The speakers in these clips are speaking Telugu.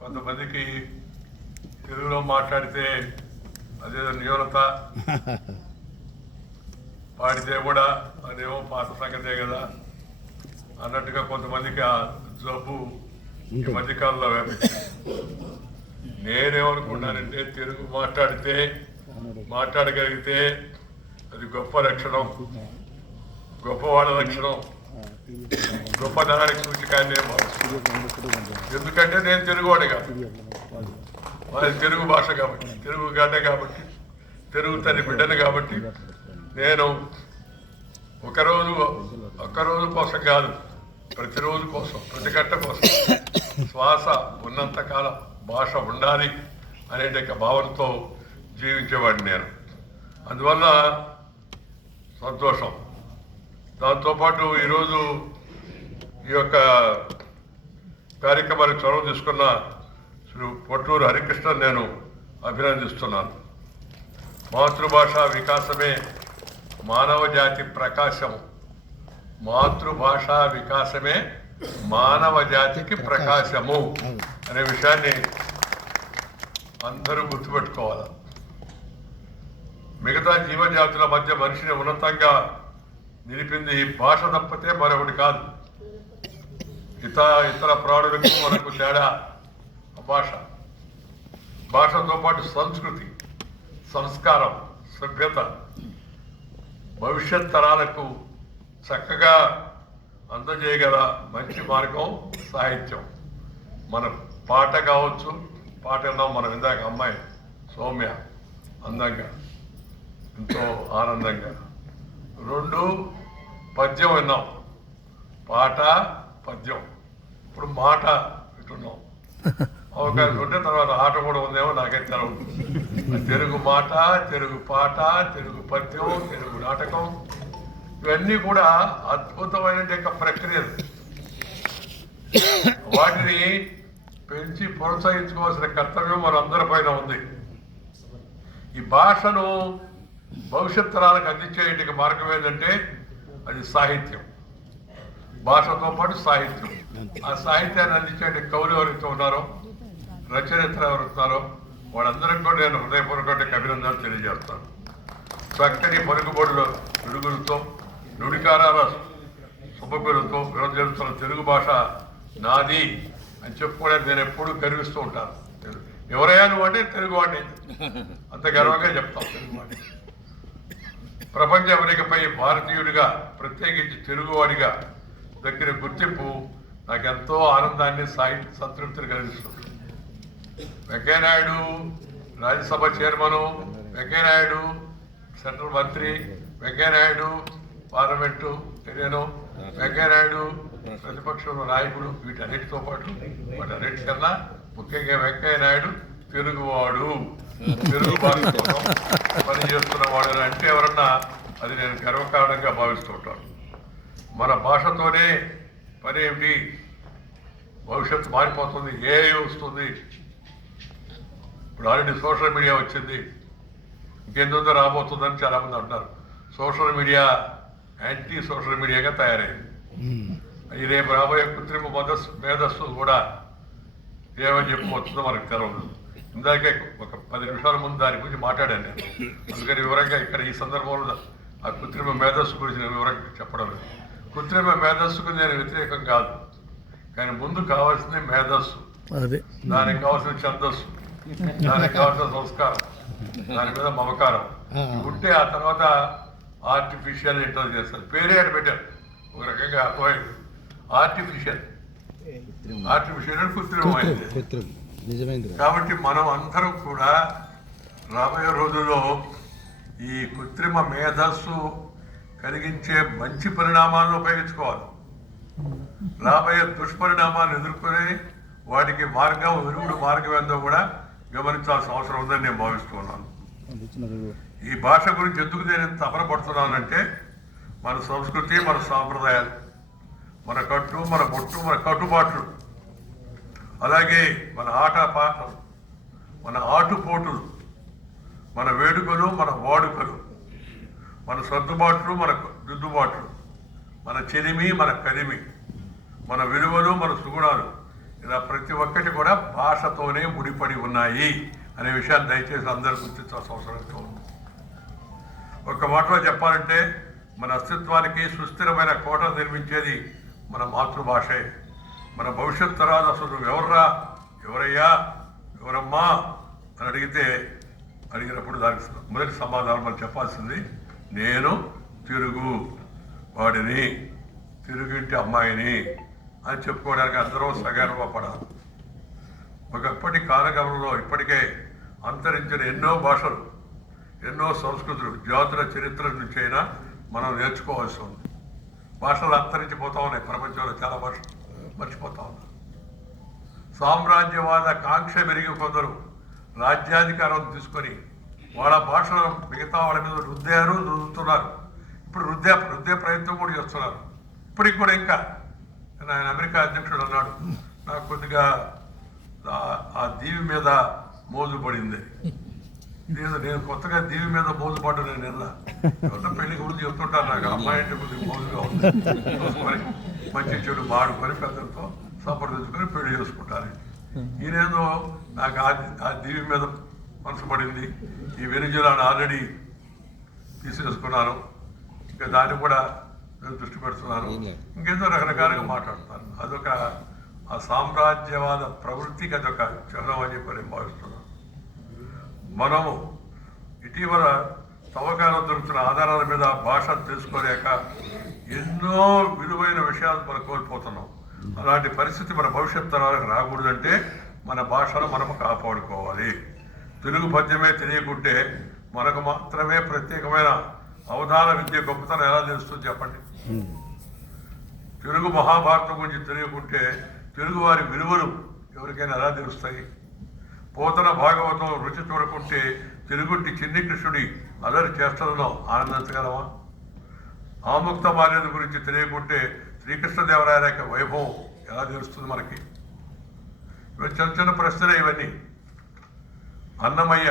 కొంతమందికి తెలుగులో మాట్లాడితే అదేదో న్యూనత, పాడితే కూడా అదేమో పాత సంగతే కదా అన్నట్టుగా కొంతమందికి ఆ జబ్బు ఈ మధ్యకాలంలో వ్యాపించింది. నేనేమనుకున్నానంటే తెలుగు మాట్లాడగలిగితే అది గొప్ప లక్షణం, గొప్పవాళ్ళ లక్షణం, గొప్పతనానికి సూచికాన్ని. ఎందుకంటే నేను తెలుగువాడే కాబట్టి, మాది తెలుగు భాష కాబట్టి, తెలుగు గడ్డ కాబట్టి, తెలుగు తల్లి బిడ్డను కాబట్టి నేను ఒక్కరోజు కోసం కాదు, ప్రతిరోజు కోసం, ప్రతి గంట కోసం, శ్వాస ఉన్నంతకాలం భాష ఉండాలి అనే భావనతో జీవించేవాడిని నేను. అందువల్ల సంతోషం. దాంతోపాటు ఈరోజు ఈ యొక్క కార్యక్రమానికి చొరవ తీసుకున్న శ్రీ పొట్టూరు హరికృష్ణ నేను అభినందిస్తున్నాను. మాతృభాష వికాసమే మానవ జాతి ప్రకాశం. మాతృభాష వికాసమే మానవ జాతికి ప్రకాశము అనే విషయాన్ని అందరూ గుర్తుపెట్టుకోవాలి. మిగతా జీవజాతుల మధ్య మనిషిని ఉన్నతంగా నిలిపింది ఈ భాష తప్పితే మరొకటి కాదు. ఇతర ప్రాణులకు మనకు తేడా భాష. భాషతో పాటు సంస్కృతి, సంస్కారం, సభ్యత, భవిష్యత్ తరాలకు చక్కగా అందజేయగల మంచి మార్గం సాహిత్యం. మన పాట కావచ్చు, పాట విన్నాం మనం ఇందాక, అమ్మాయి సౌమ్య అందంగా, ఎంతో ఆనందంగా. 2 పద్యం విన్నాం, పాట పద్యం. ఇప్పుడు మాట వింటున్నాం. అవకాశం ఉంటే తర్వాత ఆట కూడా ఉందేమో నాకైతే తెలవదు. తెలుగు మాట, తెలుగు పాట, తెలుగు పద్యం, తెలుగు నాటకం, ఇవన్నీ కూడా అద్భుతమైన ప్రక్రియలు. వాటిని పెంచి ప్రోత్సహించుకోవాల్సిన కర్తవ్యం మనందరి పైన ఉంది. ఈ భాషను భవిష్యత్ తరాలకు అందించే మార్గం ఏంటంటే అది సాహిత్యం. భాషతో పాటు సాహిత్యం. ఆ సాహిత్యాన్ని అందించే కవులు ఎవరైతే ఉన్నారో, రచయితలు ఎవరున్నారో వాళ్ళందరికీ కూడా నేను హృదయపూర్వక అభినందనలు తెలియజేస్తాను. చక్కటి పలుకుబడుల పిడుగులతో, నుడికారాల శుభపేరుతో విరజలుస్తున్న తెలుగు భాష నాది అని చెప్పుకోవడానికి నేను ఎప్పుడూ గర్విస్తూ ఉంటాను. ఎవరైనా నువ్వు అంటే తెలుగువాడిని, అంత గర్వంగా చెప్తాం. తెలుగువాడిని ప్రపంచ అమెరికపై భారతీయుడిగా, ప్రత్యేకించి తెలుగువాడిగా దక్కిన గుర్తింపు నాకెంతో ఆనందాన్ని, సాహిత్య సంతృప్తిని కలిగిస్తుంది. వెంకయ్యనాయుడు రాజ్యసభ చైర్మను, వెంకయ్యనాయుడు సెంట్రల్ మంత్రి, వెంకయ్యనాయుడు పార్లమెంటు తెలియను, వెంకయ్యనాయుడు ప్రతిపక్షంలో నాయకుడు, వీటన్నిటితో పాటు వాటన్నిటికన్నా ముఖ్యంగా వెంకయ్యనాయుడు తెలుగువాడు, తెలుగు భాష కోసం పనిచేస్తున్నవాడు అంటే ఎవరన్నా అది నేను గర్వకారణంగా భావిస్తూ ఉంటాను. మన భాషతోనే పని ఏమిటి? భవిష్యత్తు మారిపోతుంది, ఏఐ వస్తుంది, ఇప్పుడు ఆల్రెడీ సోషల్ మీడియా వచ్చింది, ఇంకెందుకు రాబోతుందని చాలామంది అంటున్నారు. సోషల్ మీడియా యాంటీ సోషల్ మీడియాగా తయారైంది. ఈ రేపు రాబోయే కృత్రిమ మేధస్సు కూడా ఏమని చెప్పబోతుందో మనకు తెలవదు. ఇందాకే ఒక 10 నిమిషాల ముందు దాని గురించి మాట్లాడాను నేను. అందుకని వివరంగా ఇక్కడ ఈ సందర్భంలో ఆ కృత్రిమ మేధస్సు గురించి నేను వివరంగా చెప్పడం లేదు. కృత్రిమ మేధస్సుకు నేను వ్యతిరేకం కాదు, కానీ ముందు కావాల్సింది మేధస్సు, దానికి కావాల్సిన ఛందస్సు, దానికి కావాల్సిన సంస్కారం, దాని మీద మమకారం ఉంటే ఆ తర్వాత ఆర్టిఫిషియల్ ఇంటెలిజెన్స్ అని పేరే అని పెట్టారు. ఒక రకంగా అర్థమైంది. ఆర్టిఫిషియల్ కృత్రిమైంది. కాబట్టి మనం అందరం కూడా రాబోయే రోజుల్లో ఈ కృత్రిమ మేధస్సు కలిగించే మంచి పరిణామాలను ఉపయోగించుకోవాలి. రాబోయే దుష్పరిణామాలను ఎదుర్కొని వాటికి విరుగుడు మార్గం ఏందో కూడా గమనించాల్సిన అవసరం ఉందని నేను భావిస్తున్నాను. ఈ భాష గురించి ఎందుకు నేను తపన పడుతున్నానంటే మన సంస్కృతి, మన సాంప్రదాయాలు, మన కట్టు, మన బొట్టు, మన కట్టుబాట్లు, అలాగే మన ఆట పాటలు, మన ఆటుపోటులు, మన వేడుకలు, మన వాడుకలు, మన సర్దుబాట్లు, మన దిద్దుబాట్లు, మన చెలిమి, మన కలిమి, మన విలువలు, మన సుగుణాలు, ఇలా ప్రతి ఒక్కటి కూడా భాషతోనే ముడిపడి ఉన్నాయి అనే విషయాన్ని దయచేసి అందరూ గుర్తించాల్సిన అవసరం ఉంది. ఒక మాటలో చెప్పాలంటే మన అస్తిత్వానికి సుస్థిరమైన కోట నిర్మించేది మన మాతృభాషే. మన భవిష్యత్ తరాలు అసలు ఎవర్రా, ఎవరయ్యా, ఎవరమ్మా అని అడిగినప్పుడు దానికి మొదటి సమాధానం మనం చెప్పాల్సింది నేను తెలుగు వాడిని, తెలుగింటి అమ్మాయిని అని చెప్పుకోవడానికి అందరూ సగర్వపడాలి. ఒకప్పటి కాలగమనంలో ఇప్పటికే అంతరించిన ఎన్నో భాషలు, ఎన్నో సంస్కృతులు, జాతుల చరిత్రల నుంచి అయినా మనం నేర్చుకోవాల్సి ఉంది. భాషలు అంతరించిపోతా ఉన్నాయి. ప్రపంచంలో చాలా భాషలు మర్చిపోతా ఉన్నారు. సామ్రాజ్యవాద కాంక్ష మెరిగి కొందరు రాజ్యాధికారం తీసుకొని వాళ్ళ భాషను మిగతా వాళ్ళ మీద రుద్దారు, రుద్దుతున్నారు. ఇప్పుడు రుద్దే ప్రయత్నం కూడా చేస్తున్నారు. ఇప్పటికి కూడా ఇంకా ఆయన అమెరికా అధ్యక్షుడు అన్నాడు, నాకు కొద్దిగా ఆ దీవి మీద మోజు పడింది. నేను కొత్తగా దీవి మీద మోజు పడ్డా నిన్న ఎవరన్నా పెళ్లి గురించి చెప్తుంటారు. నాకు అమ్మాయి అంటే కొద్దిగా మోజుగా ఉంది, చూసుకొని మంచి చెడు మాడుకొని పెద్దలతో సంప్రదించుకొని పెళ్లి చేసుకుంటారు. ఈయనేదో నాకు ఆ దీవి మీద మనసు పడింది, ఈ వెనిజులాను ఆల్రెడీ తీసేసుకున్నాను, ఇంకా దాన్ని కూడా నేను దృష్టి పెడుతున్నాను, ఇంకేదో రకరకాలుగా మాట్లాడుతాను. అదొక ఆ సామ్రాజ్యవాద ప్రవృత్తికి అదొక చిహ్నం అని చెప్పి నేను భావిస్తున్నాను. మనము ఇటీవల తవ్వకాలు దొరుకుతున్న ఆధారాల మీద భాష తెలుసుకోలేక ఎన్నో విలువైన విషయాలు మనం కోల్పోతున్నాం. అలాంటి పరిస్థితి మన భవిష్యత్ తరాలకు రాకూడదంటే మన భాషను మనము కాపాడుకోవాలి. తెలుగు పద్యమే తెలియకుంటే మనకు మాత్రమే ప్రత్యేకమైన అవధాన విద్య గొప్పతనం ఎలా తెలుస్తుంది చెప్పండి. తెలుగు మహాభారతం గురించి తెలియకుంటే తెలుగు వారి విలువలు ఎవరికైనా ఎలా తెలుస్తాయి? పోతన భాగవతం రుచి చూడకుంటే తెలుగుంటి చిన్ని కృష్ణుడి అల్లరి చేష్టలను ఆనందించగలమా? ఆముక్త మాల్యద గురించి తెలియకుంటే శ్రీకృష్ణదేవరాయల యొక్క వైభవం ఎలా తెలుస్తుంది మనకి? ఇవన్నీ చిన్న చిన్న ప్రశ్నలే ఇవన్నీ. అన్నమయ్య,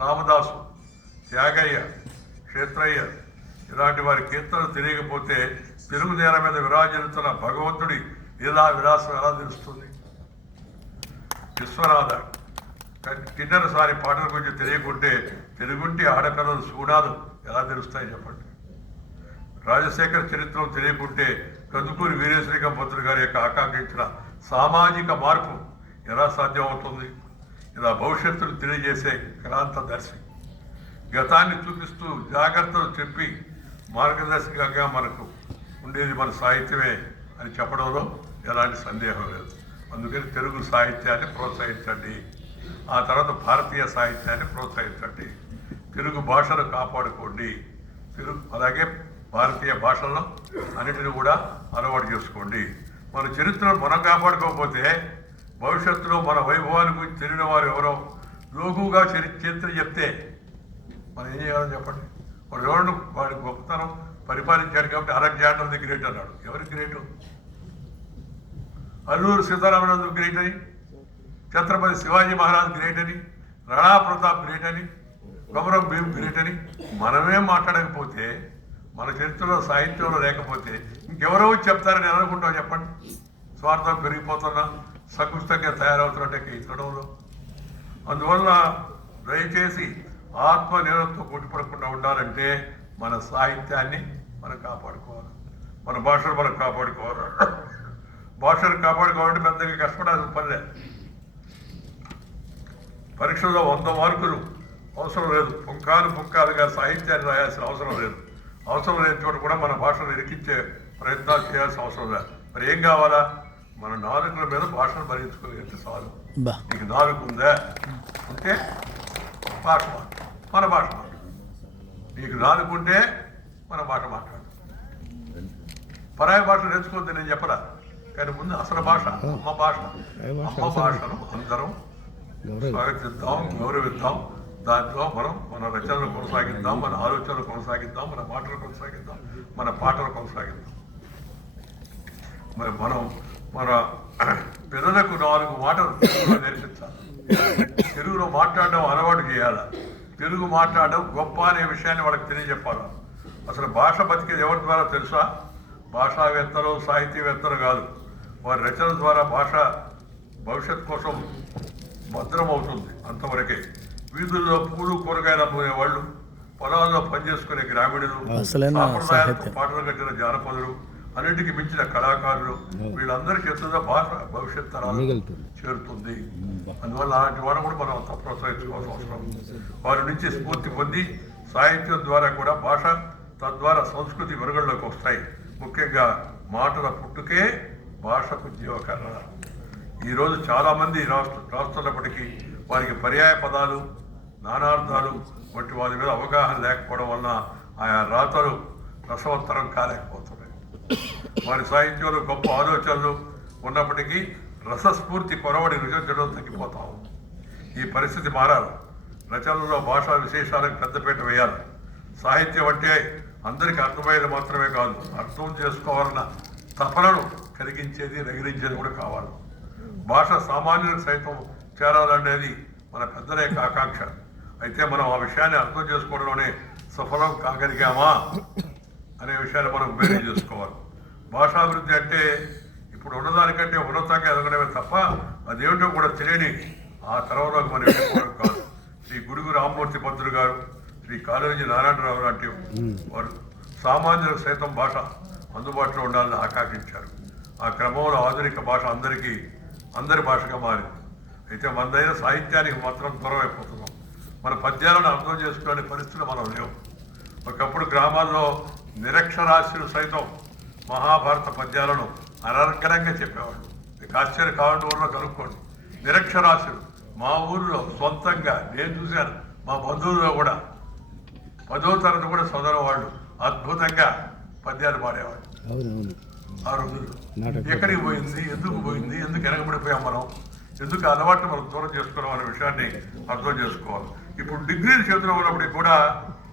రామదాసు, త్యాగయ్య, క్షేత్రయ్య ఇలాంటి వారి కీర్తనలు తెలియకపోతే తెలుగు నేల మీద విరాజిల్లుతున్న భగవంతుడి లీలా విలాసం ఎలా తెలుస్తుంది? విశ్వనాథ కిన్నెర సారి పాటల గురించి తెలియకుంటే తెలుగుంటి ఆడకథలు, సూడాలు ఎలా తెలుస్తాయి చెప్పండి? రాజశేఖర చరిత్రను తెలియకుంటే కందుకూరి వీరేశలింగం పంతులు గారి యొక్క ఆకాంక్షించిన సామాజిక మార్పు ఎలా సాధ్యం అవుతుంది? ఇలా భవిష్యత్తును తెలియజేసే క్రాంతదర్శి, గతాన్ని చూపిస్తూ జాగ్రత్తలు చెప్పి మార్గదర్శకంగా మనకు ఉండేది మన సాహిత్యమే అని చెప్పడంలో ఎలాంటి సందేహం లేదు. అందుకని తెలుగు సాహిత్యాన్ని ప్రోత్సహించండి, ఆ తర్వాత భారతీయ సాహిత్యాన్ని ప్రోత్సహించండి, తెలుగు భాషను కాపాడుకోండి, అలాగే భారతీయ భాషలను అన్నిటిని కూడా అలవాటు చేసుకోండి. మన చరిత్రను మనం కాపాడుకోకపోతే భవిష్యత్తులో మన వైభవాన్ని గురించి తెలియని వారు ఎవరో లోకుగా చరిత్ర చెప్తే మనం ఏం చేయాలని చెప్పండి? వాడు ఎవరు? వాడి గొప్పతనం పరిపాలించాడు కాబట్టి అలెగ్జాండర్ ది గ్రేట్ అన్నాడు. ఎవరి గ్రేటు? అల్లూరు సీతారామరాజు గ్రేట్ అని, ఛత్రపతి శివాజీ మహారాజ్ గ్రేట్ అని, రాణా ప్రతాప్ గ్రేట్ అని, కొమరం భీం గ్రేట్ అని మనమే మాట్లాడకపోతే, మన చరిత్రలో సాహిత్యంలో లేకపోతే ఇంకెవరో చెప్తారని అనుకుంటాం చెప్పండి? స్వార్థం పెరిగిపోతున్నా, సంకుచితంగా తయారవుతున్నట్టే ఇతడంలో. అందువల్ల దయచేసి ఆత్మనిర్భరతో కొట్టుపడకుండా ఉండాలంటే మన సాహిత్యాన్ని మనం కాపాడుకోవాలి, మన భాషను మనం కాపాడుకోవాలి. భాషను కాపాడుకోవాలంటే పెద్దగా కష్టపడాల్సిన పని లేదు. పరీక్షలో 100 మార్కులు అవసరం లేదు, పుంకాలుగా సాహిత్యాన్ని రాయాల్సిన అవసరం లేదు. అవసరం లేని చోట కూడా మన భాషను ఇరికించే ప్రయత్నాలు చేయాల్సిన అవసరం లేదు. మరి ఏం కావాలా? మన నాలుగుల మీద భాషను భరించుకోగలిగితే చాలు. నీకు నాలుగు ఉందా? ఉంటే భాష మన భాష మాట్లాడు. నీకు నాలుగు ఉంటే మన భాష మాట్లాడు. పరాయి భాష నేర్చుకోవద్దు నేను చెప్పరా, కానీ ముందు అసలు భాష అమ్మ భాషను అందరం స్వాగతిద్దాం, గౌరవిద్దాం. దాంట్లో మనం మన రచనలు కొనసాగిద్దాం, మన ఆలోచనలు కొనసాగిద్దాం, మన మాటలు కొనసాగిద్దాం, మన పాటలు కొనసాగిద్దాం. మరి మనం మన పిల్లలకు 4 మాటలు తెలుగులో నేర్పించాలి. తెలుగులో మాట్లాడడం అలవాటు చేయాలి. తెలుగు మాట్లాడడం గొప్ప అనే విషయాన్ని వాళ్ళకి తెలియజెప్పాలి. అసలు భాష బతికేది ఎవరి ద్వారా తెలుసా? భాషావేత్తలు, సాహితీవేత్తలు కాదు. వారి రచనల ద్వారా భాష భవిష్యత్ కోసం భద్రం అవుతుంది. అంతవరకే వీధుల్లో పూలు కూరగాయలు అమ్ముకునే వాళ్ళు, పొలాల్లో పనిచేసుకునే గ్రామీణులు, సాంప్రదాయాలకు పాటలు కట్టిన జానపదులు, అన్నింటికి మించిన కళాకారులు, వీళ్ళందరి చేతుల్లో భాష భవిష్యత్ తరాలు చేరుతుంది. అందువల్ల అలాంటి వాడు కూడా మనం అంతా ప్రోత్సహించుకోవాల్సిన అవసరం. వారి నుంచి స్ఫూర్తి పొంది సాహిత్యం ద్వారా కూడా భాష, తద్వారా సంస్కృతి వెలుగుల్లోకి వస్తాయి. ముఖ్యంగా మాటల పుట్టుకే భాషకు జీవకరణ. ఈరోజు చాలామంది రాస్తున్నప్పటికీ వారికి పర్యాయ పదాలు, నానార్థాలు వంటి వారి మీద అవగాహన లేకపోవడం వలన ఆయా రాతలు రసవత్తరం కాలేకపోతున్నాయి. వారి సాహిత్యంలో గొప్ప ఆలోచనలు ఉన్నప్పటికీ రసస్ఫూర్తి కొరవడి రుచించడం తగ్గిపోతాం. ఈ పరిస్థితి మారాలి. రచనల్లో భాషా విశేషాలకు పెద్దపీట వేయాలి. సాహిత్యం అంటే అందరికీ అర్థమయ్యేది మాత్రమే కాదు, అర్థం చేసుకోవాలన్న తపనను కలిగించేది, రగిలించేది కూడా కావాలి. భాష సామాన్యులకు సైతం చేరాలనేది మన పెద్దల యొక్క ఆకాంక్ష. అయితే మనం ఆ విషయాన్ని అర్థం చేసుకోవడంలోనే సఫలం కాగలిగామా అనే విషయాన్ని మనం వేరే చేసుకోవాలి. భాషాభివృద్ధి అంటే ఇప్పుడు ఉన్నదానికంటే ఉన్నతంగా ఎదగడమే తప్ప అదేమిటో కూడా తెలియని ఆ తరంలోకి మనం వెళ్ళిపోవడం కాదు. శ్రీ గుడుగు రామ్మూర్తి పంతులు గారు, శ్రీ కాళోజీ నారాయణరావు లాంటి వారు సామాన్యులకు సైతం భాష అందుబాటులో ఉండాలని ఆకాంక్షించారు. ఆ క్రమంలో ఆధునిక భాష అందరి భాషగా మారింది. అయితే మనదైన సాహిత్యానికి మాత్రం దూరం అయిపోతున్నాం. మన పద్యాలను అర్థం చేసుకునే పరిస్థితులు మనం లేవు. ఒకప్పుడు గ్రామాల్లో నిరక్షరాస్యులు సైతం మహాభారత పద్యాలను అనర్గళంగా చెప్పేవాళ్ళు. మీకు ఆశ్చర్యం కావాలంటే ఊళ్ళో కనుక్కోండి. నిరక్షరాస్యులు మా ఊరిలో సొంతంగా నేను చూశాను. మా బంధువుల్లో కూడా 10వ తరగతి కూడా చదవని వాళ్ళు అద్భుతంగా పద్యాలు పాడేవాళ్ళు. ఆ రోజుల్లో ఎక్కడికి పోయింది, ఎందుకు పోయింది, ఎందుకు వెనకబడిపోయాం మనం, ఎందుకు అలవాటు మనం దూరం చేసుకున్నాం అనే విషయాన్ని అర్థం చేసుకోవాలి. ఇప్పుడు డిగ్రీలు చేతిలో ఉన్నప్పటికీ కూడా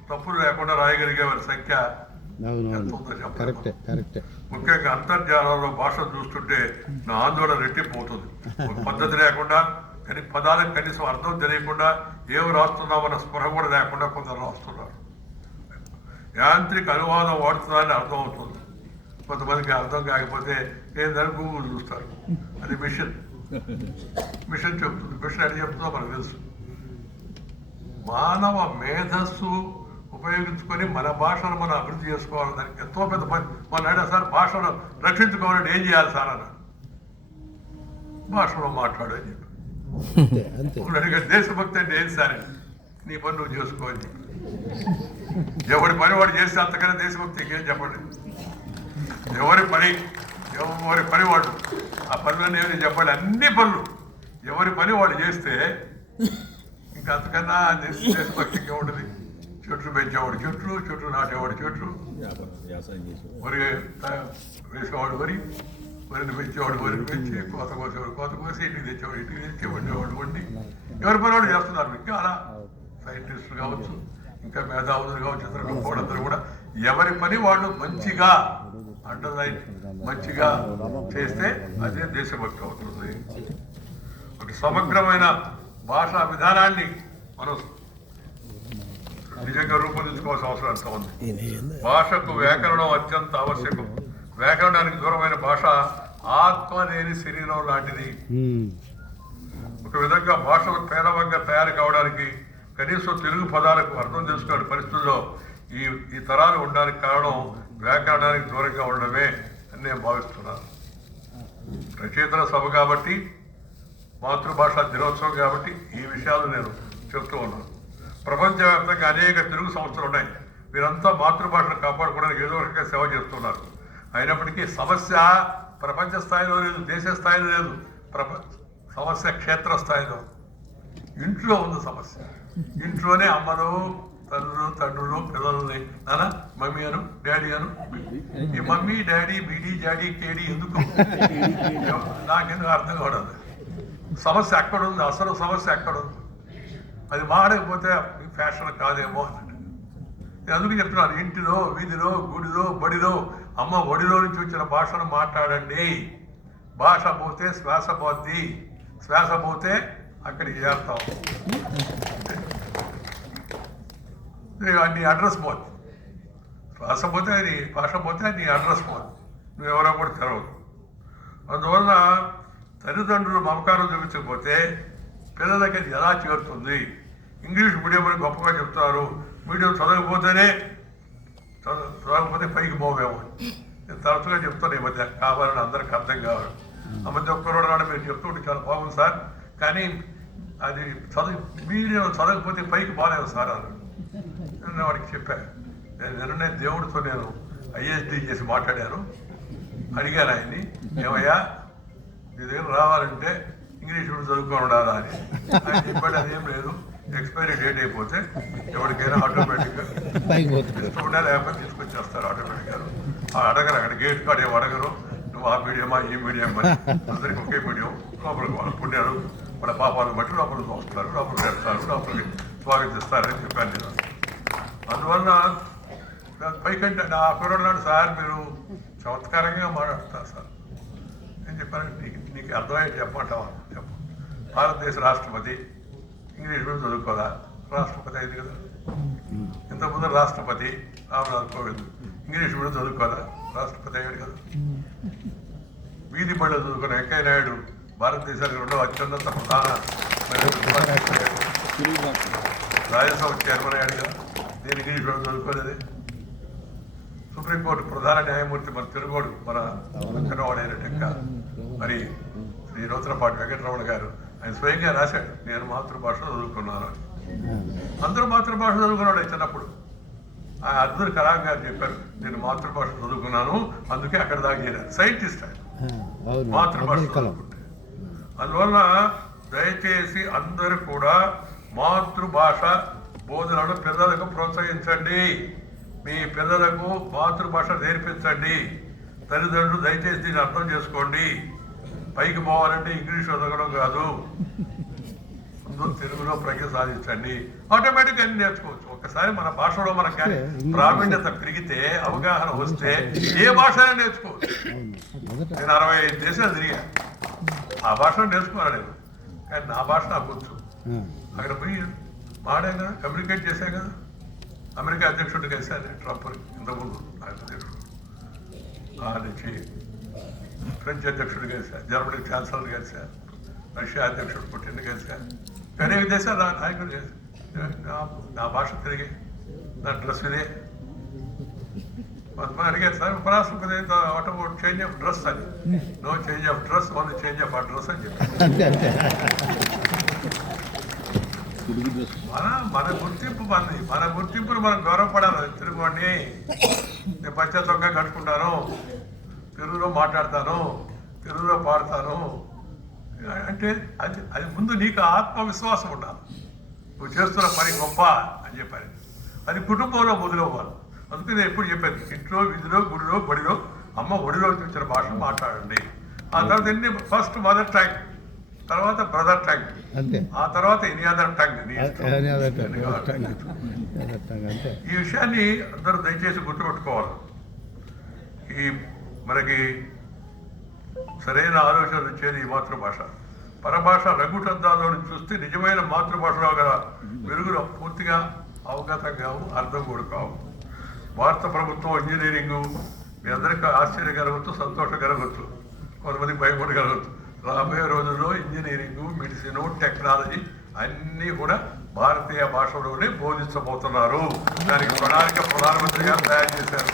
తప్పులు లేకుండా రాయగలిగే వారి సంఖ్య ఎంత ఉందో చెప్పాలి. ముఖ్యంగా అంతర్జాలంలో భాషను చూస్తుంటే నా ఆందోళన రెట్టిపోతుంది. ఒక పద్ధతి లేకుండా, కానీ పదాలకు కనీసం అర్థం తెలియకుండా ఏమి రాస్తున్నామన్న స్పృహ కూడా లేకుండా కొందరు రాస్తున్నారు. యాంత్రిక అనువాదం వాడుతున్నారని అర్థం అవుతుంది. కొంతమందికి అర్థం కాకపోతే ఏంటని గూగుల్ చూస్తారు. అది మిషన్ చెప్తుంది. మిషన్ అని చెప్తుందో మనకు తెలుసు. మానవ మేధస్సు ఉపయోగించుకొని మన భాషను మనం అభివృద్ధి చేసుకోవాలి. దానికి ఎంతో పెద్ద పని. మన అడిగా సార్ భాషను రక్షించుకోవాలంటే ఏం చేయాలి సార్ అన్న, భాషలో మాట్లాడని చెప్పి ఇప్పుడు అడిగా దేశభక్తి అంటే ఏం సార్, నీ పని నువ్వు చేసుకోవాలి చెప్పి. ఎవరి పని వాడు చేస్తే అంతకన్నా దేశభక్తి ఇంకేం చెప్పండి. ఎవరి పని వాడు ఆ పనులన్నీ ఏమి చెప్పాలి. అన్ని పనులు ఎవరి పని వాడు చేస్తే ఇంకా అంతకన్నా దేశభక్తి ఇంకే ఉంటుంది. చెట్లు పెంచేవాడు చెట్లు నాటేవాడు చెట్లు, వరి వేసేవాడు వరిని పెంచేవాడు వరిని పెంచి, కోత కోసి ఇంటికి తెచ్చి వండేవాడు వండి ఎవరి పని వాడు చేస్తున్నారు. ఇంకా అలా సైంటిస్టులు కావచ్చు, ఇంకా మేధావులు కావచ్చు, ఇతర గొప్పవాళ్ళందరూ కూడా ఎవరి పని వాళ్ళు మంచిగా అండర్లైన్ మంచిగా చేస్తే అదే దేశభక్తి అవుతుంది. ఒక సమగ్రమైన భాషా విధానాన్ని మనం నిజంగా రూపొందించుకోవాల్సిన అవసరం ఎంత ఉంది. భాషకు వ్యాకరణం అత్యంత ఆవశ్యకం. వ్యాకరణానికి దూరమైన భాష ఆత్మ లేని శరీరం లాంటిది. ఒక విధంగా భాషలు పేలవంగా తయారు కావడానికి కనీసం తెలుగు పదాలకు అర్థం చేసుకునే పరిస్థితుల్లో ఈ తరాలు ఉండడానికి కారణం వ్యాకరణానికి దూరంగా ఉండడమే అని నేను భావిస్తున్నాను. రచయితల సభ కాబట్టి, మాతృభాష దినోత్సవం కాబట్టి ఈ విషయాలు నేను చెప్తూ ఉన్నాను. ప్రపంచవ్యాప్తంగా అనేక తెలుగు సంస్థలు ఉన్నాయి. వీరంతా మాతృభాషను కాపాడుకోవడానికి ఏదో రకంగా సేవ చేస్తున్నారు. అయినప్పటికీ సమస్య ప్రపంచ స్థాయిలో లేదు, దేశ స్థాయిలో లేదు. సమస్య క్షేత్రస్థాయిలో ఇంట్లో ఉంది సమస్య. ఇంట్లోనే అమ్మలు, తండ్రులు పిల్లల్ని నాన్న మమ్మీ అను, డాడీ అను. ఈ మమ్మీ డాడీ బీడీ జాడీ కేడీ ఎందుకు నాకెందుకు అర్థం కావడం. సమస్య అక్కడ ఉంది, అసలు సమస్య అక్కడ ఉంది. అది మారకపోతే ఫ్యాషన్ కాదేమో అన్నట్టు. నేను అందుకు చెప్తున్నాను, ఇంటిలో, వీధిలో, గుడిలో, బడిలో అమ్మ ఒడిలో నుంచి వచ్చిన భాషను మాట్లాడండి. భాష పోతే శ్వాస పోద్ది, శ్వాస పోతే అక్కడికి చేరుతాం. నీ అడ్రస్ పోద్ది. శ్వాస పోతే నీ భాష పోతే నీ అడ్రస్ పోద్ది. నువ్వెవరో కూడా తెలవదు. అందువల్ల తల్లిదండ్రులు మమకారం చూపించకపోతే పిల్లలకి అది ఎలా చేరుతుంది? ఇంగ్లీష్ మీడియం అని గొప్పగా చెప్తారు, మీడియం చదవకపోతేనే చదవకపోతే పైకి పోవేమో. నేను తరచుగా చెప్తాను ఈ మధ్య, కావాలని అందరికి అర్థం కావాలి. ఆ మధ్య ఒక్కరోడు నాడు మీరు చెప్తుంటే చాలా బాగుంది సార్, కానీ అది మీడియం చదవకపోతే పైకి పోలేము సార్ అని నేను వాడికి చెప్పాను. నేను నిన్ననే దేవుడితో నేను ఐఎస్డి చేసి మాట్లాడాను. అడిగాను ఆయన్ని, ఏమయ్యా నీ దగ్గర రావాలంటే ఇంగ్లీష్ కూడా చదువుకొని ఉండాలా అని. ఆయన చెప్పాడు అదేం లేదు, ఎక్స్పైరీ డేట్ అయిపోతే ఎవరికైనా ఆటోమేటిక్గా ఇష్టపడా లేకపోతే తీసుకొచ్చేస్తారు ఆటోమేటిక్గా. అడగరు, అక్కడ గేట్ కార్డ్ ఏమి అడగరు, నువ్వు ఆ మీడియమా ఈ మీడియం అని. అందరికి ఒకే మీడియం. లోపలికి వాళ్ళు పుణ్యాలు వాళ్ళ పాపాలను బట్టి లోపలికి వస్తారు, లోపలికి పెడతారు, లోపలికి స్వాగతిస్తారని చెప్పాను నేను. అందువల్ల పైకంటే నా కుర్రాడు నాడు సార్ మీరు చమత్కారంగా మాట్లాడతారు సార్. నేను చెప్పాను, నీకు అర్థమయ్యేది చెప్పమంటావా? చెప్పు. భారతదేశ రాష్ట్రపతి ఇంగ్లీష్ కూడా చదువుకోదా? రాష్ట్రపతి అయింది కదా. ఇంతకుముందు రాష్ట్రపతి రామ్నాథ్ కోవింద్ ఇంగ్లీష్ కూడా చదువుకోదా? రాష్ట్రపతి అయ్యాడు కదా. వీధి బళ్ళు చదువుకున్న వెంకయ్య నాయుడు భారతదేశానికి రెండవ అత్యున్నత ప్రధాన రాజ్యసభ చైర్మన్ అయ్యాడు కదా. నేను ఇంగ్లీష్ కూడా చదువుకోలేదే. సుప్రీంకోర్టు ప్రధాన న్యాయమూర్తి మన తెలుగోడు మన వెంకటరమణ టెక్క మరి శ్రీ నూతనపాటి వెంకటరమణ గారు ఆయన స్వయంగా రాశాడు, నేను మాతృభాషలో చదువుకున్నాను అని. అందరూ మాతృభాష చదువుకున్నాడు చిన్నప్పుడు. ఆ అబ్దుల్ కలాం గారు చెప్పారు, నేను మాతృభాష చదువుకున్నాను అందుకే అక్కడ దాకా చేరాను. సైంటిస్ట్ ఆయన మాతృభాష చదువుకుంటే. అందువల్ల దయచేసి అందరూ కూడా మాతృభాష బోధనను పిల్లలకు ప్రోత్సహించండి. మీ పిల్లలకు మాతృభాష నేర్పించండి. తల్లిదండ్రులు దయచేసి దీన్ని అర్థం చేసుకోండి. పైకి పోవాలంటే ఇంగ్లీష్ చదవడం కాదు, ముందు తెలుగులో ప్రజ్ఞ సాధించండి. ఆటోమేటిక్గా అన్ని నేర్చుకోవచ్చు. ఒకసారి మన భాషలో మనకి ప్రావీణ్యత పెరిగితే, అవగాహన వస్తే ఏ భాష అయినా నేర్చుకోవచ్చు. నేను 65 దేశాలు తిరిగా, ఆ భాషను నేర్చుకున్నాను నేను. కానీ నా భాష నాకు వచ్చు. అక్కడ పోయి మాడే కదా, కమ్యూనికేట్ చేశాను కదా. అమెరికా అధ్యక్షుడు కలిశాను ట్రంప్ ఇంతకుముందు, ఆయన అధ్యక్షుడు నుంచి ఫ్రెంచ్ అధ్యక్షుడు కలిశాను, జర్మనీ ఛాన్సలర్ కలిశాను, రష్యా అధ్యక్షుడు పుట్టిన కలిశాను, అనేక దేశాలు నాయకులు కలిశాను. నా భాష తిరిగి నా డ్రెస్ ఇదే. కొంతమంది అడిగారు సార్ ఉపరాష్ట్రపతి చేంజ్ ఆఫ్ డ్రెస్ అని. No change of dress, only change of address అని చెప్పారు. మన గుర్తింపు మనది, మన గుర్తింపును మనం గౌరవపడాలి. తెలుగువాడిని నేను పచ్చ చొక్కా కట్టుకుంటాను, తెలుగులో మాట్లాడతాను, తెలుగులో పాడతాను అంటే అది ముందు నీకు ఆత్మవిశ్వాసం ఉండాలి. నువ్వు చేస్తున్న పని గొప్ప అని చెప్పాను. అది కుటుంబంలో మొదలవ్వాలి. అందుకే నేను ఎప్పుడు చెప్పాను, ఇంట్లో విధిలో గుడిలో బడిలో అమ్మ ఒడిలో వచ్చిన భాష మాట్లాడండి. ఆ తర్వాత ఎన్ని ఫస్ట్ మదర్ టంగ్, తర్వాత బ్రదర్ టంగ్, ఆ తర్వాత ఎనీ అదర్ టంగ్. ఈ విషయాన్ని అందరూ దయచేసి గుర్తుపెట్టుకోవాలి. ఈ మనకి సరైన ఆలోచనలు ఇచ్చేది ఈ మాతృభాష. పరభాష లఘుశబ్దాలను చూస్తే నిజమైన మాతృభాషలో గల వెలుగులో పూర్తిగా అవగతం కావు, అర్థం కూడా కావు. భారత ప్రభుత్వం ఇంజనీరింగు మీ అందరికీ ఆశ్చర్యం కలగవచ్చు, సంతోషం కలగవచ్చు, కొంతమంది భయపడగలగచ్చు. రాబోయే రోజుల్లో ఇంజనీరింగు, మెడిసిన్, టెక్నాలజీ అన్నీ కూడా భారతీయ భాషలోనే బోధించబోతున్నారు. దానికి ప్రణాళిక ప్రధానమంత్రి గారు తయారు చేశారు.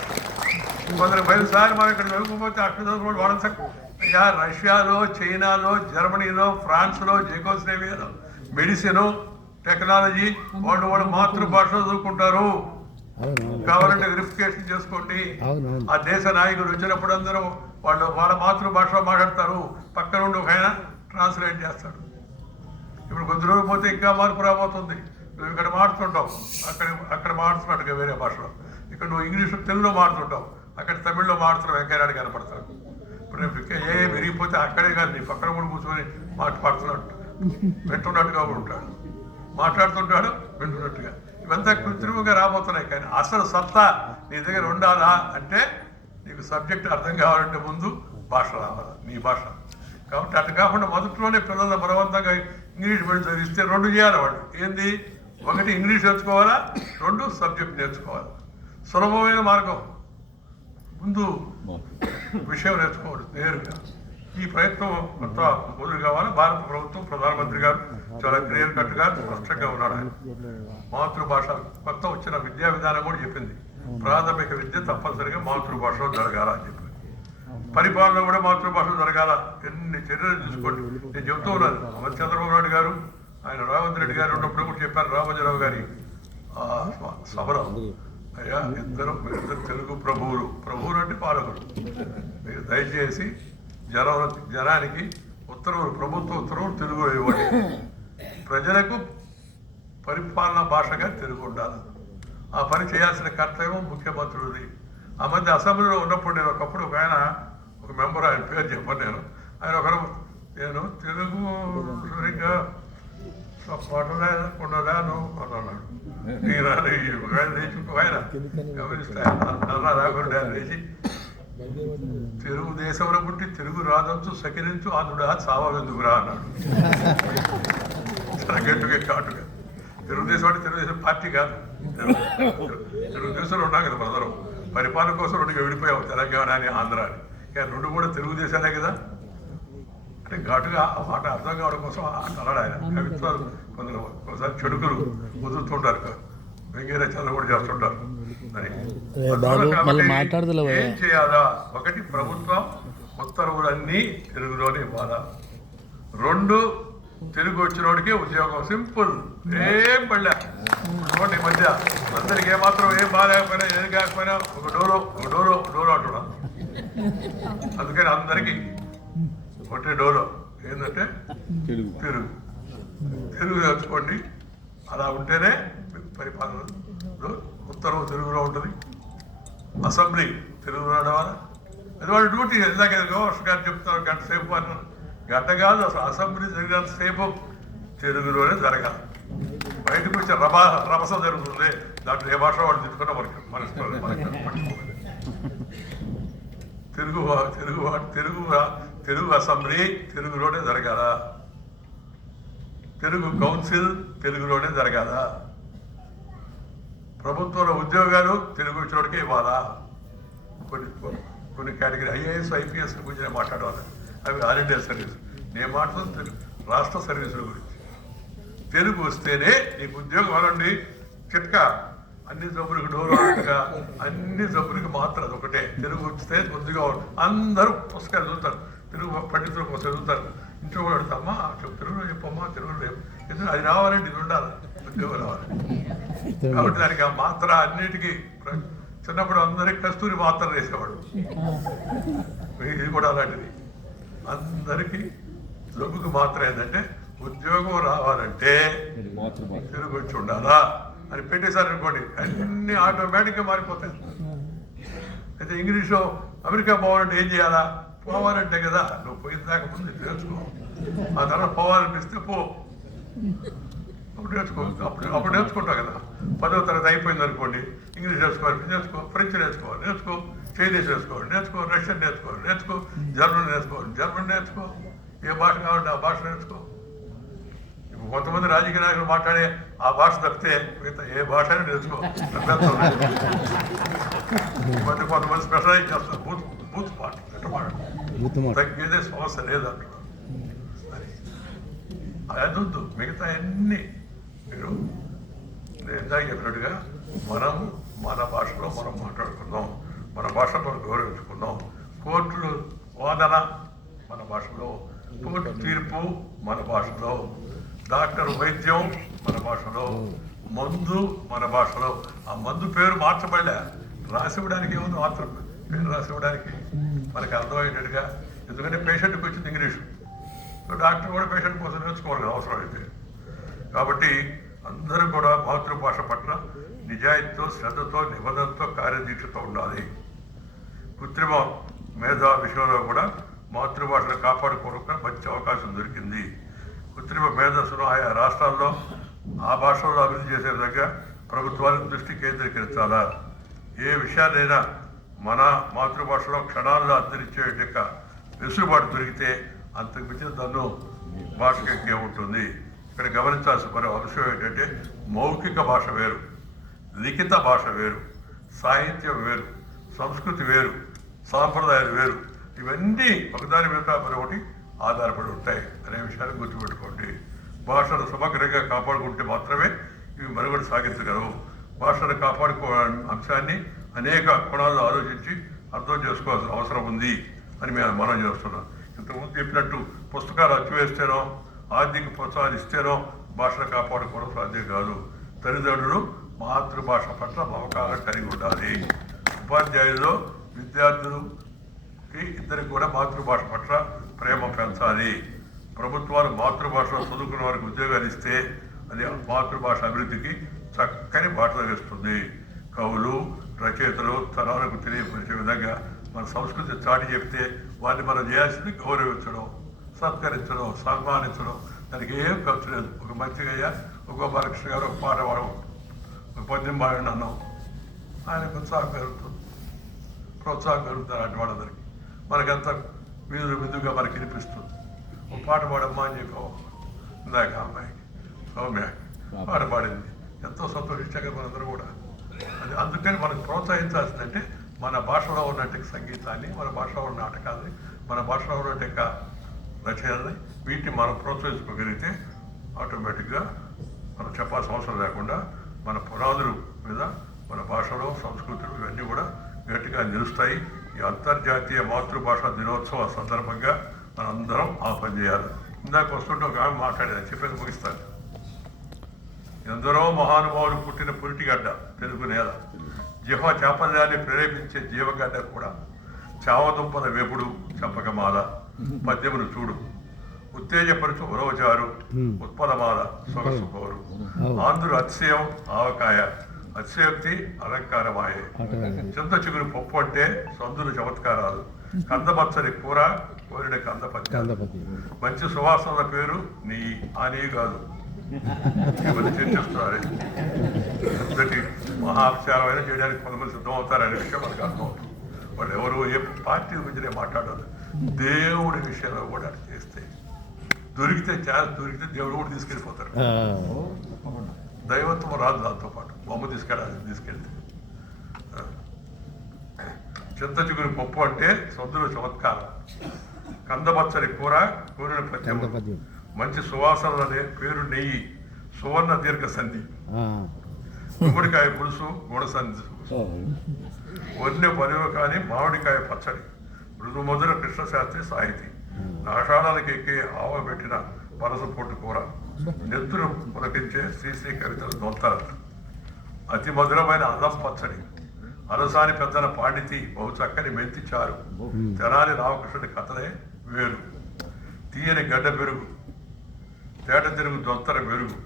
కొందరు బయలుసారి మనం ఇక్కడ చదువుకోకపోతే అక్కడ చదువుకోవడం వాడసకు. అయ్యా రష్యాలో, చైనాలో, జర్మనీలో, ఫ్రాన్స్లో, జెకోస్లోవేకియాలో మెడిసిన్, టెక్నాలజీ వాళ్ళు మాతృభాషలో చదువుకుంటారు. కావాలంటే వెరిఫికేషన్ చేసుకోండి. ఆ దేశ నాయకులు వచ్చినప్పుడు అందరూ వాళ్ళ మాతృభాషలో మాట్లాడతారు, పక్కన ఉండి ఒక ఆయన ట్రాన్స్లేట్ చేస్తాడు. ఇప్పుడు కొద్ది రోజులు పోతే ఇంకా మార్పు రాబోతుంది. నువ్వు ఇక్కడ మాడుతుంటావు, అక్కడ మాడుతున్నట్టుగా వేరే భాషలో. ఇక్కడ నువ్వు ఇంగ్లీష్ తెలుగులో మాడుతుంటావు, అక్కడ తమిళ్లో మాడుతున్నావు, వెంకయ్యనాయుడు కనపడతాడు. ఇప్పుడు విరిగిపోతే అక్కడే కాదు, నీ పక్కన కూడా కూర్చొని మాట్లాడుతున్నట్టు వింటున్నట్టుగా కూడా ఉంటాడు, మాట్లాడుతుంటాడు వింటున్నట్టుగా. ఇవంతా కృత్రిమంగా రాబోతున్నాయి. కానీ అసలు సత్తా నీ దగ్గర ఉండాలా అంటే నీకు సబ్జెక్ట్ అర్థం కావాలంటే ముందు భాష రావాలి, నీ భాష. కాబట్టి అటు కాకుండా మొదట్లోనే పిల్లలు బలవంతంగా ఇంగ్లీష్ మీడియం చదివిస్తే 2 చేయాలి వాళ్ళు. ఏంది? 1 ఇంగ్లీష్ నేర్చుకోవాలా, 2 సబ్జెక్ట్ నేర్చుకోవాలి. సులభమైన మార్గం. ముందు విషయం నేర్చుకోవడం నేరుగా, ఈ ప్రయత్నం కొంత మొదలు కావాలి. భారత ప్రభుత్వం ప్రధానమంత్రి గారు చాలా క్లియర్ కట్గా స్పష్టంగా ఉన్నాడు. ఆయన మాతృభాష కొత్త వచ్చిన విద్యా విధానం కూడా చెప్పింది, ప్రాథమిక విద్య తప్పనిసరిగా మాతృభాషలో జరగాల అని చెప్పి, పరిపాలన కూడా మాతృభాషలో జరగాల. ఎన్ని చర్యలు తీసుకోండి. నేను చెబుతూ ఉన్నాను, చంద్రబాబు నాయుడు గారు ఆయన రేవంత్ రెడ్డి గారు ఉన్నప్పుడు కూడా చెప్పారు, రామోజీరావు గారి సభలో, అయ్యా ఇద్దరు తెలుగు ప్రభువులు అంటే పాలకులు, మీరు దయచేసి జనానికి ఉత్తర్వులు, ప్రభుత్వ ఉత్తర్వులు తెలుగులో ఇవ్వండి, ప్రజలకు పరిపాలనా భాషగా తెలుగు ఉండాలి. ఆ పని చేయాల్సిన కర్తవ్యం ముఖ్యమంత్రులది. ఆ మధ్య అసెంబ్లీలో ఉన్నప్పుడు నేను ఒకప్పుడు ఒక మెంబర్, ఆయన పేరు చెప్పాను ఆయన ఒకరు, నేను తెలుగు సరిగ్గా ఉండదాను అని అన్నాడు. ఆయన గమనిస్తే లేచి, తెలుగుదేశంలో పుట్టి తెలుగు రాదంచు సకిరించు ఆంధ్రుడా సావెందుకురా అన్నాడు. చాలా గట్టిగా కాటుగా. తెలుగుదేశం అంటే తెలుగుదేశం పార్టీ కాదు, తెలుగుదేశంలో ఉన్నాం కదా బ్రదరు. పరిపాలన కోసం రెండు విడిపోయావు, తెలంగాణ అని ఆంధ్ర అని. ఇక రెండు కూడా తెలుగుదేశాలే కదా అంటే ఘాటుగా ఆ మాట అర్థం కావడం కోసం అన్నాడు ఆయన. కవిత్వాలు కొందరు ఒకసారి చెడుకులు వదులుతుంటారు, వెంకయ్య చంద్ర కూడా చేస్తుంటారు. ఏం చేయాలా? ఒకటి, ప్రభుత్వం ఉత్తర్వులన్నీ తెలుగులోనే ఇవ్వాలా. రెండు, తెలుగు వచ్చినోడికి ఉద్యోగం. సింపుల్, ఏం పడలే. ఈ మధ్య అందరికి ఏమాత్రం ఏం బాగాలేకపోయినా ఏది కాకపోయినా ఒక డోలో అంటున్నాను. అందుకని అందరికీ ఒకటే డోలో ఏంటంటే తెలుగు నేర్చుకోండి. అలా ఉంటేనే పరిపాలనలో ఉత్తర్వు తెలుగులో ఉంటుంది, అసెంబ్లీ తెలుగులో నడవాలి. అది వాళ్ళ డ్యూటీ. ఇందాక గవర్నర్ గారు చెప్తారు గంట సేపు అన్నారు. గంట కాదు, అసలు అసెంబ్లీ జరిగినంత సేపు తెలుగులోనే జరగాలి. బయటకు వచ్చే రభస జరుగుతుంది, దాంట్లో ఏ భాష వాడు తిట్టుకున్నా తెలుగు అసెంబ్లీ తెలుగులోనే జరగాల, తెలుగు కౌన్సిల్ తెలుగులోనే జరగాల, ప్రభుత్వంలో ఉద్యోగాలు తెలుగు వచ్చినోడికే ఇవ్వాలా. కొన్ని కేటగిరీ ఐఏఎస్ ఐపీఎస్ గురించి నేను మాట్లాడాలి, అవి ఆల్ ఇండియా సర్వీస్. నేను మాట్లాడుతుంది రాష్ట్ర సర్వీసుల గురించి. తెలుగు వస్తేనే నీకు ఉద్యోగం అనండి. చిట్కా, అన్ని జబ్బులకు డోరు అన్నట్టుగా అన్ని జబ్బులకి మాత్రం అది ఒకటే, తెలుగు వస్తే కొద్దిగా అందరూ పుస్తకాలు చదువుతారు, తెలుగు పండితుల కోసం చదువుతారు. ఇంట్లో కూడా అడుగుతామ్మా తెలుగులో చెప్పమ్మా, తెలుగులో ఎందుకు అది రావాలంటే ఇది ఉండాలి, ఉద్యోగం రావాలి. కాబట్టి దానికి ఆ మాత్ర అన్నిటికీ చిన్నప్పుడు అందరికి కస్తూరి మాత్ర వేసేవాడు, ఇది కూడా అలాంటిది. అందరికీ జబ్బుకి మాత్రం ఏంటంటే ఉద్యోగం రావాలంటే తెలుగు వచ్చి ఉండాలా అని పెట్టేశారు అనుకోండి, అన్ని ఆటోమేటిక్గా మారిపోతాయి. అయితే ఇంగ్లీష్లో అమెరికా పోవాలంటే ఏం చేయాలా? పోవాలంటే కదా నువ్వు పోయిన దాకా ముందు నేర్చుకో, ఆ తర్వాత పోవాలనిపిస్తే పో, అప్పుడు నేర్చుకో. అప్పుడు నేర్చుకుంటావు కదా. 10వ తరగతి అయిపోయింది అనుకోండి, ఇంగ్లీష్ నేర్చుకో, ఫ్రెంచ్ నేర్చుకో, చైనీస్ నేర్చుకో, రష్యన్ నేర్చుకో, జర్మన్ నేర్చుకో, ఏ భాష కావాలంటే ఆ భాష నేర్చుకో. ఇప్పుడు కొంతమంది రాజకీయ నాయకులు మాట్లాడే ఆ భాష తప్పితే మిగతా ఏ భాష అయినా నేర్చుకో. కొంతమంది స్పెషలైజ్ చేస్తారు, బూత్ పాట తగ్గేదే సమస్య లేదంటారు. అది వద్దు, మిగతా అన్ని మీరు ఇందాక చెప్పినట్టుగా మనం మన భాషలో మనం మాట్లాడుకుందాం, మన భాషను మనం గౌరవించుకుందాం. కోర్టులు వాదన మన భాషలో, కోర్టు తీర్పు మన భాషలో, డాక్టర్ వైద్యం మన భాషలో, మందు మన భాషలో. ఆ మందు పేరు మార్చబడలే, రాసివ్వడానికి ఏముంది, మాత్రం పేరు రాసివ్వడానికి మనకి అర్థమయ్యేటట్టుగా. ఎందుకంటే పేషెంట్కి వచ్చింది ఇంగ్లీషు, డాక్టర్ కూడా పేషెంట్ కోసం నేర్చుకోవాలి కదా అవసరం అయితే. కాబట్టి అందరూ కూడా మాతృభాష పట్ల నిజాయితీతో, శ్రద్ధతో, నిబంధనతో, కార్యదీక్షతో ఉండాలి. కృత్రిమ మేధా విషయంలో కూడా మాతృభాషను కాపాడుకోవడానికి మంచి అవకాశం దొరికింది. కృత్రిమ మేధస్సును ఆయా రాష్ట్రాల్లో ఆ భాషలో అభివృద్ధి చేసే విధంగా ప్రభుత్వాలకు దృష్టి కేంద్రీకరించాలా. ఏ విషయాన్నైనా మన మాతృభాషలో క్షణాల్లో అంతరించేట వెసులుబాటు దొరికితే అంతకు మించిన దన్ను భాషకే ఉంటుంది. ఇక్కడ గమనించాల్సిన మరో అంశం ఏంటంటే మౌఖిక భాష వేరు, లిఖిత భాష వేరు, సాహిత్యం వేరు, సంస్కృతి వేరు, సాంప్రదాయాలు వేరు. ఇవన్నీ ఒకదాని మీద మరొకటి ఆధారపడి ఉంటాయి అనే విషయాన్ని గుర్తుపెట్టుకోండి. భాషను సమగ్రంగా కాపాడుకుంటే మాత్రమే ఇవి మనుగడ సాగించగలవు. భాషను కాపాడుకోవాలని అంశాన్ని అనేక కోణాల్లో ఆలోచించి అర్థం చేసుకోవాల్సిన అవసరం ఉంది అని మేము మనం చేస్తున్నాం. ఇంతకుముందు చెప్పినట్టు పుస్తకాలు అచ్చివేస్తేనో ఆర్థిక ప్రోత్సాహాలు ఇస్తేనో భాషను కాపాడుకోవడం సాధ్యం కాదు. తల్లిదండ్రులు మాతృభాష పట్ల అవగాహన కలిగి ఉండాలి. ఉపాధ్యాయులు విద్యార్థులకి ఇద్దరికి కూడా మాతృభాష పట్ల ప్రేమ పెంచాలి. ప్రభుత్వాలు మాతృభాషలో చదువుకున్న వారికి ఉద్యోగాలు ఇస్తే అది మాతృభాష అభివృద్ధికి చక్కని బాటలు వేస్తుంది. కవులు రచయితలు తరాలకు తెలియపరిచే విధంగా మన సంస్కృతి చాటి చెప్తే వాటిని మనం చేయాల్సింది గౌరవించడం, సత్కరించడం, సన్మానించడం. దానికి ఏం ఖర్చు లేదు. ఒక మంచిగా ఒక బాలకృష్ణ గారు ఒక పాట పాడడం, ఒక పద్యం పాడిన అన్నాం, ఆయనకు ఉత్సాహం పెరుగుతుంది, ప్రోత్సాహం పెరుగుతుంది. అలాంటి వాళ్ళందరికీ మనకంత విధుగా మనకి వినిపిస్తుంది. ఒక పాట పాడమ్మా అని చెప్పావు ఇందాక అమ్మాయికి సౌమ్య పాట పాడింది, ఎంతో సంతోషించాక మనందరూ కూడా. అది అందుకని మనకు ప్రోత్సహించాల్సిందంటే మన భాషలో ఉన్నట్టు సంగీతాన్ని, మన భాషలో ఉన్న నాటకాలని, మన భాషలో ఉన్నట్టు రచనల్ని, వీటిని మనం ప్రోత్సహించుకోగలిగితే ఆటోమేటిక్గా మనం చెప్పాల్సిన అవసరం లేకుండా మన పునాదుల మీద మన భాషలో సంస్కృతులు ఇవన్నీ కూడా గట్టిగా నిలుస్తాయి. ఈ అంతర్జాతీయ మాతృభాష దినోత్సవ సందర్భంగా మనందరం ఆ పని చేయాలి. ఇందాక వస్తుంటే ఒక ఆమె మాట్లాడేది, చెప్పేది ముగిస్తాను. ఎందరో మహానుభావులు పుట్టిన పురిటిగడ్డ తెలుగు నేల, జిహ్వ చాపల్యాన్ని ప్రేరేపించే జీవగడ్డ కూడా, చావదుంపల వేపుడు చంపకమాల, పద్యమును చూడు ఉత్తేజపరుచు ఉరవచారు, ఉత్పలమాల సొగసు కోరు, ఆంధ్రులు అతిశయం ఆవకాయ, అతిశయోక్తి అలంకారమాయే, చింత చిగురు పప్పు అంటే సందులు చమత్కారాలు, కందపచ్చని కూర కోరిన కంద పద్యాలు, మంచి సువాసనల పేరు నీ ఆనే కాదు ఇవన్నీ చర్చిస్తున్నారు. ఇంతటి మహాభిచారమైన చేయడానికి కొంతమంది సిద్ధమవుతారనే విషయం మనకు అర్థమవుతుంది. వాళ్ళు ఎవరు ఏ పార్టీ గురించి మాట్లాడారు, దేవుడి విషయంలో కూడా చేస్తే దొరికితే ఛాన్స్ దొరికితే దేవుడు కూడా తీసుకెళ్ళిపోతారు. దైవత్వం రాదు, దాంతో పాటు బొమ్మ తీసుకెళ్తే. చింత చిగురు పప్పు అంటే సొద్దుల చమత్కారం, కందపచ్చని కూర కూరిన పద్యం, మంచి సువాసనలనే పేరు నెయ్యి, సువర్ణ దీర్ఘ సంధి, గుమ్మడికాయ పులుసు గుణసంధి, వన్నె పదివ కానీ మామిడికాయ పచ్చడి, మృదుమధుర కృష్ణశాస్త్రి సాహితీ, నాషాణాలకు ఎక్కే ఆవబెట్టిన పనస పొట్టు కూర, నెత్తురు పులకించే శ్రీశ్రీ కవితల దొంతాలు, అతి మధురమైన అల్లం పచ్చడి, అలసాని పెద్దల పాండితి బహు చక్కని మెంతి చారు, తెనాలి రామకృష్ణుడి కథలే వేరు, తీయని గడ్డ పెరుగు, తేట తిరుగు దొంతర మెరుగు,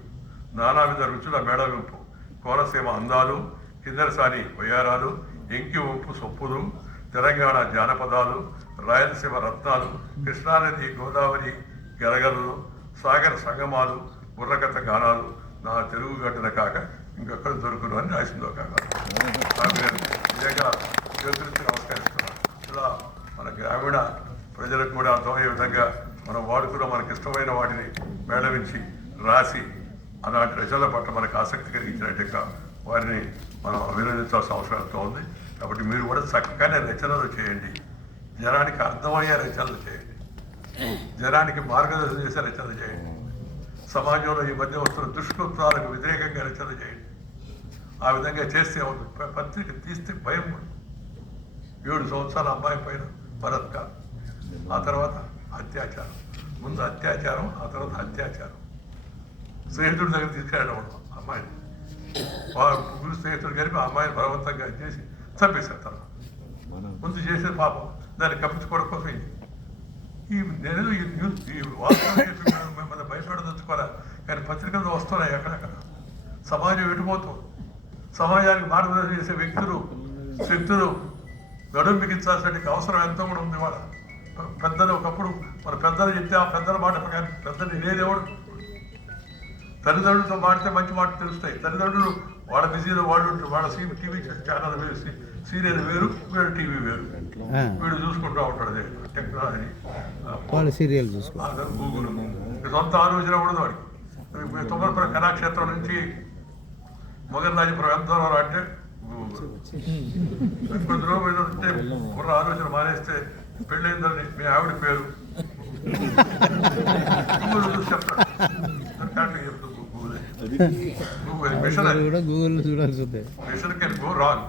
నానావిధ రుచుల మేడవింపు, కోనసీమ అందాలు, కిందరసాని వయ్యారాలు, ఎంకి వంపు సొప్పులు, తెలంగాణ జానపదాలు, రాయలసీమ రత్నాలు, కృష్ణానది గోదావరి గెలగలలు, సాగర సంగమాలు, బుర్రకథ గానాలు, నా తెలుగు గడ్డన కాక ఇంకెక్కడ దొరుకును అని రాసిందో కాక నిజంగా చేతులెత్తి నమస్కరిస్తున్నాను. ఇలా మన గ్రామీణ ప్రజలకు కూడా అర్థమయ్యే విధంగా మనం వాడుకున్న మనకి ఇష్టమైన వాటిని మేళవించి రాసి అలాంటి రచనల పట్ల మనకు ఆసక్తి కలిగించినట్టుగా వారిని మనం అభినందించాల్సిన అవసరం ఎంతో ఉంది. కాబట్టి మీరు కూడా చక్కగానే రచనలు చేయండి, జనానికి అర్థమయ్యే రచనలు చేయండి, జనానికి మార్గదర్శనం చేసే రచనలు చేయండి, సమాజంలో ఈ మధ్య వస్తున్న దుష్కృత్యాలకు వ్యతిరేకంగా రచనలు చేయండి. ఆ విధంగా చేస్తే పత్రిక తీస్తే భయం. 7 సంవత్సరాల అమ్మాయి పైన బలత్కారం, ఆ తర్వాత అత్యాచారం, ముందు అత్యాచారం, ఆ తర్వాత అత్యాచారం, స్నేహితుడి దగ్గర తీసుకెళ్ళడం అమ్మాయిని, వారు ముగ్గురు స్నేహితుడు కలిపి ఆ అమ్మాయిని బలవంతంగా చేసి చంపేశారు. తర్వాత ముందు చేసే పాపం దాన్ని కప్పించుకోవడం కోసం నేను ఈ న్యూస్ ఈ వార్తలు చెప్పి మిమ్మల్ని భయపడదలుచుకోరా, కానీ పత్రికలు వస్తున్నాయి ఎక్కడెక్కడ. సమాజం ఎటుపోతుంది, సమాజానికి మార్గదర్శనం చేసే వ్యక్తులు నడుము బిగించాల్సిన అవసరం ఎంతో కూడా ఉంది. వాళ్ళ పెద్దలు ఒకప్పుడు మన పెద్దలు చెప్తే ఆ పెద్దల మాట కానీ పెద్దలు వినేదేవాడు. తల్లిదండ్రులతో మాడితే మంచి మాట తెలుస్తాయి. తల్లిదండ్రులు వాళ్ళ బిజీలో వాళ్ళు ఉంటారు, వాళ్ళ టీవీ ఛానల్ వేరు, సీరియల్ వేరు, వీడు టీవీ వేరు, వీడు చూసుకుంటూ ఉంటాడు. అదే టెక్నాలజీ సీరియల్ గూగుల్ సొంత ఆలోచన ఉండదు వాడికి. తొమ్మలపురం కళాక్షేత్రం నుంచి మొగల్రాజపురం ఎంత దూరం అంటే కొద్ది రోజులు ఉంటే కుర్ర ఆలోచన మానేస్తే పెళ్ళైందని మీ ఆవిడ పేరు గూగుల్ చూసి చెప్తాడు. కరెక్ట్గా చెప్తుంది గూగుల్ మిషన్ కూడా గూగుల్ చూడాల్సి ఉంది. Machine can go wrong.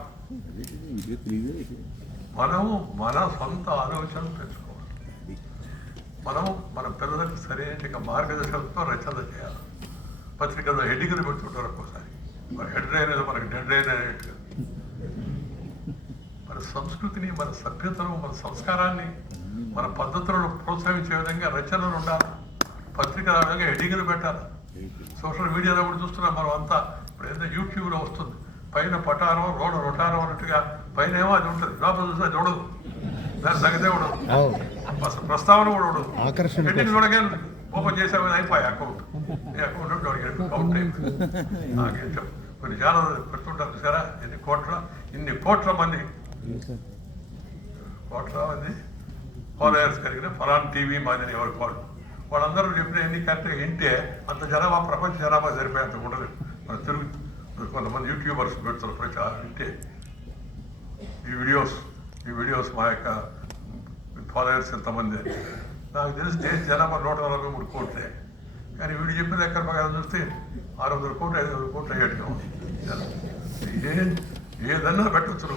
మనము మన సొంత ఆలోచనలు పెంచుకోవాలి. మనము మన పిల్లలకు సరైన మార్గదర్శకంతో రచన చేయాలి. పత్రికల్లో హెడ్డింగ్లు పెడుతుంటారు ఒక్కోసారి. మన హెడ్ లైన్ మనకి డెడ్ లైన్ అనేట్టుగా మన సంస్కృతిని, మన సభ్యతను, మన సంస్కారాన్ని, మన పద్ధతులను ప్రోత్సహించే విధంగా రచనలు ఉండాలి. పత్రికల విధంగా హెడ్డింగ్లు పెట్టాలి. సోషల్ మీడియాలో కూడా చూస్తున్నాం మనం అంతా. ఇప్పుడు ఏదైనా యూట్యూబ్లో వస్తుంది, పైన పటారం రోడ్డు రొటారం అన్నట్టుగా పైన ఏమో అది ఉంటుంది, లోపల చూస్తే అది ఉండదు, దాని సంగతే ఉండదు, అసలు ప్రస్తావన కూడా ఉండదు. హెడ్డింగ్ చూడగానే ఓపెన్ చేసామని అయిపోయి అకౌంట్, ఈ అకౌంట్ కౌంట్ అయిపోయింది. నాకేం చెప్పు, కొన్ని ఛానల్ పెడుతుంటారు సరే, ఇన్ని కోట్ల మంది ఫాలోయర్స్ కలిగిన ఫలాన్ టీవీ మాదిరి ఎవరి వాళ్ళు వాళ్ళందరూ చెప్పిన ఎన్ని కరెక్ట్గా వింటే అంత జనాభా, ప్రపంచ జనాభా సరిపోయేంత ఉండదు. మన తెలుగు కొంతమంది యూట్యూబర్స్ పెడుతున్నారు ప్రచారం వింటే ఈ వీడియోస్ మా యొక్క ఫాలోయర్స్ ఎంతమంది. నాకు తెలిసి దేశ జనాభా 143 కోట్లే, కానీ వీడు చెప్పిన లెక్కల ప్రకారం చూస్తే 600 కోట్లు 500 కోట్లు అయ్యేట్టుగా ఉంది. ఏదన్నా పెట్టచ్చు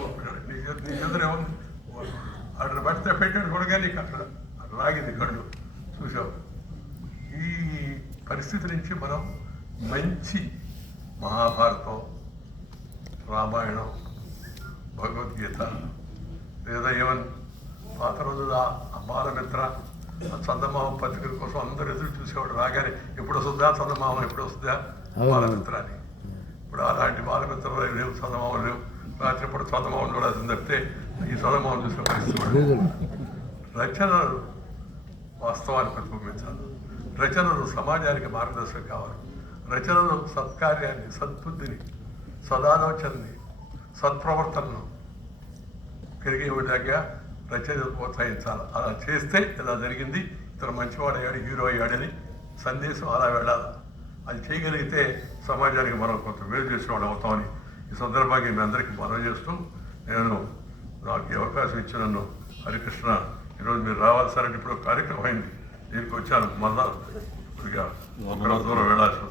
నీ ఎదురు ఏముంది, అక్కడ పెడితే పెట్టాడు కూడా నీకు అక్కడ రాగింది కళ్ళు చూసావు. ఈ పరిస్థితి నుంచి మనం మంచి మహాభారతం, రామాయణం, భగవద్గీత లేదా ఏమని పాత రోజులు ఆ బాలమిత్ర, చందమామ పత్రికల కోసం అందరూ ఎదురు చూసేవాడు. రాగానే ఎప్పుడు వస్తుందా చందమామ, ఎప్పుడు వస్తుందా బాలమిత్ర అని. ఇప్పుడు అలాంటి బాలమిత్రలు లేవు, చందమామ లేవు. రాత్రి ఇప్పుడు చందమామ చూడాల్సింది తప్పితే ఈ చందమామ చూసే పరిస్థితి. రచనలు వాస్తవాన్ని ప్రతిబింబించాలి. రచనలు సమాజానికి మార్గదర్శకం కావాలి. రచనలు సత్కార్యాన్ని, సద్బుద్ధిని, సదాలోచనని, సత్ప్రవర్తనను పెరిగే విధంగా రచనలు ప్రోత్సహించాలి. అలా చేస్తే ఇలా జరిగింది, ఇతను మంచివాడయ్యాడు, హీరో అయ్యాడని సందేశం అలా వెళ్ళాలి. అది చేయగలిగితే సమాజానికి మనం కొంత మేలు చేసిన వాళ్ళు అవుతామని ఈ సందర్భంగా మీ అందరికీ మనవి చేస్తూ, నేను నాకు ఈ అవకాశం ఇచ్చిన నన్ను హరికృష్ణ, ఈరోజు మీరు రావాల్సారంటే ఇప్పుడు కార్యక్రమం అయింది, దీనికి వచ్చాను. మళ్ళా ఇక ఒక దూరం వెళ్ళాల్సి ఉంది.